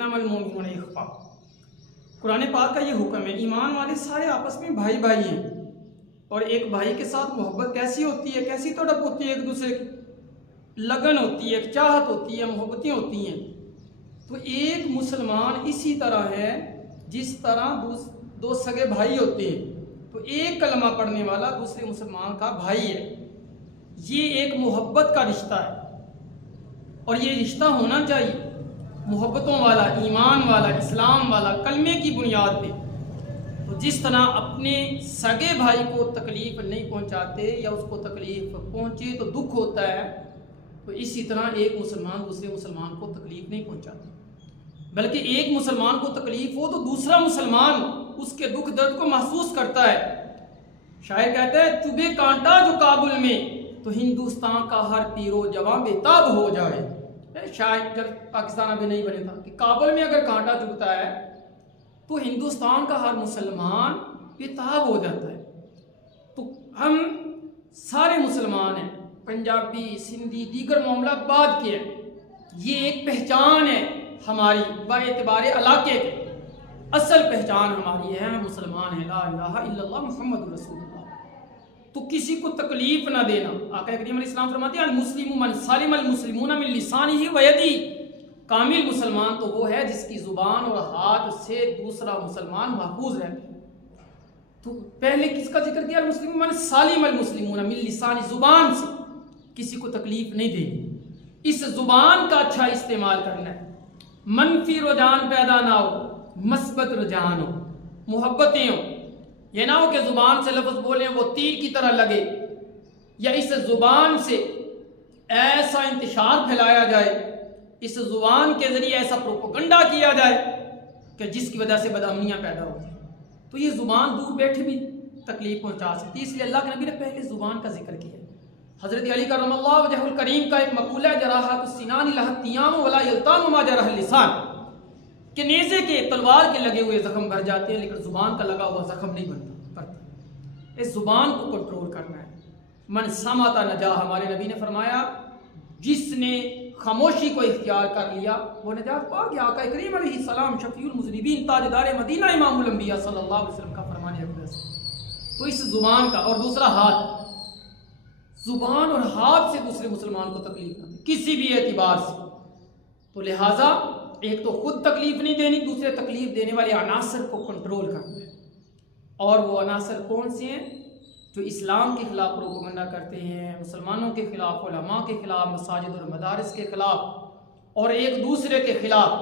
इन्नमल मोमिनून इख्वा। कुरान पाक का ये हुक्म है, ईमान वाले सारे आपस में भाई भाई हैं, और एक भाई के साथ मोहब्बत कैसी होती है, कैसी तड़प होती है, एक दूसरे की लगन होती है, चाहत होती है, मोहब्बतें होती हैं। तो एक मुसलमान इसी तरह है जिस तरह दो सगे भाई होते हैं। तो एक कलमा पढ़ने वाला दूसरे मुसलमान का भाई है। ये एक मोहब्बत का रिश्ता है, और ये रिश्ता होना चाहिए मोहब्बतों वाला, ईमान वाला, इस्लाम वाला, कलमे की बुनियाद पे। तो जिस तरह अपने सगे भाई को तकलीफ नहीं पहुंचाते या उसको तकलीफ पहुंचे तो दुख होता है, तो इसी तरह एक मुसलमान दूसरे मुसलमान को तकलीफ नहीं पहुंचाता, बल्कि एक मुसलमान को तकलीफ हो तो दूसरा मुसलमान उसके दुख दर्द को महसूस करता है। शायर कहता है, चुभे कांटा जो काबुल में तो हिंदुस्तान का हर पीरो जवां बेताब हो जाए। शायद जब पाकिस्तान अभी नहीं बने था कि काबुल में अगर कांटा चुभता है तो हिंदुस्तान का हर मुसलमान बेताब हो जाता है। तो हम सारे मुसलमान हैं, पंजाबी, सिंधी, दीगर मामला बाद के हैं। ये एक पहचान है हमारी बाएतबार इलाके की, असल पहचान हमारी है, हम मुसलमान हैं, ला इलाहा इल्लल्लाह मुहम्मदुर रसूलुल्लाह। तो किसी को तकलीफ ना देना। आका करीम अलैहिस्सलाम फरमाते हैं, अल मुस्लिमु मन सलिम अल मुस्लिमूना मिन लिसानिही व यदी। कामिल मुसलमान तो वो है जिसकी जुबान और हाथ से दूसरा मुसलमान महफूज रहते हैं। तो पहले किसका जिक्र किया, मुस्लिम मन सालिम अल मुस्लिमूना मिन लिसानी, जुबान से किसी को तकलीफ नहीं देनी, इस जुबान का अच्छा इस्तेमाल करना है। मनफी रुझान पैदा ना हो, मस्बत रुझान हो, मोहब्बतें हो। ये ना हो कि जुबान से लफ्ज बोले वो तीर की तरह लगे, या इस जुबान से ऐसा इंतशार फैलाया जाए, इस जुबान के जरिए ऐसा प्रोपेगेंडा किया जाए कि जिसकी वजह से बदअमनियां पैदा हो जाए। तो ये जुबान दूर बैठे भी तकलीफ पहुंचा सकती है। इसलिए अल्लाह के नबी ने पहले जुबान का जिक्र किया। हजरत अली करमल्लाहु वजहुल करीम का एक मकूला, जराहतुस सिनान लहतियाम वला यल्ताम मा जरहल लिसान, कि नेज़े के तलवार के लगे हुए जख्म भर जाते हैं लेकिन जुबान का लगा हुआ जख्म नहीं बनता। इस जुबान को कंट्रोल करना है। मन समाता नजा, हमारे नबी ने फरमाया, जिसने खामोशी को इख्तियार कर लिया वो निजात पा गया। आका करीम अलैहिस्सलाम शफीउल मुज़निबीन ताजदार मदीना इमामुल अंबिया सल्लल्लाहु अलैहि वसल्लम का फरमान है। तो इस जुबान का, और दूसरा हाथ, जुबान और हाथ से दूसरे मुसलमान को तकलीफ ना दे किसी भी एतबार से। तो लिहाजा एक तो खुद तकलीफ नहीं देनी, दूसरे तकलीफ देने वाले अनासर को कंट्रोल करना है। और वो अनासर कौन से हैं? जो इस्लाम के खिलाफ प्रोपेगेंडा करते हैं, मुसलमानों के खिलाफ, उलमा के खिलाफ, मसाजिद और मदारिस के खिलाफ, और एक दूसरे के खिलाफ।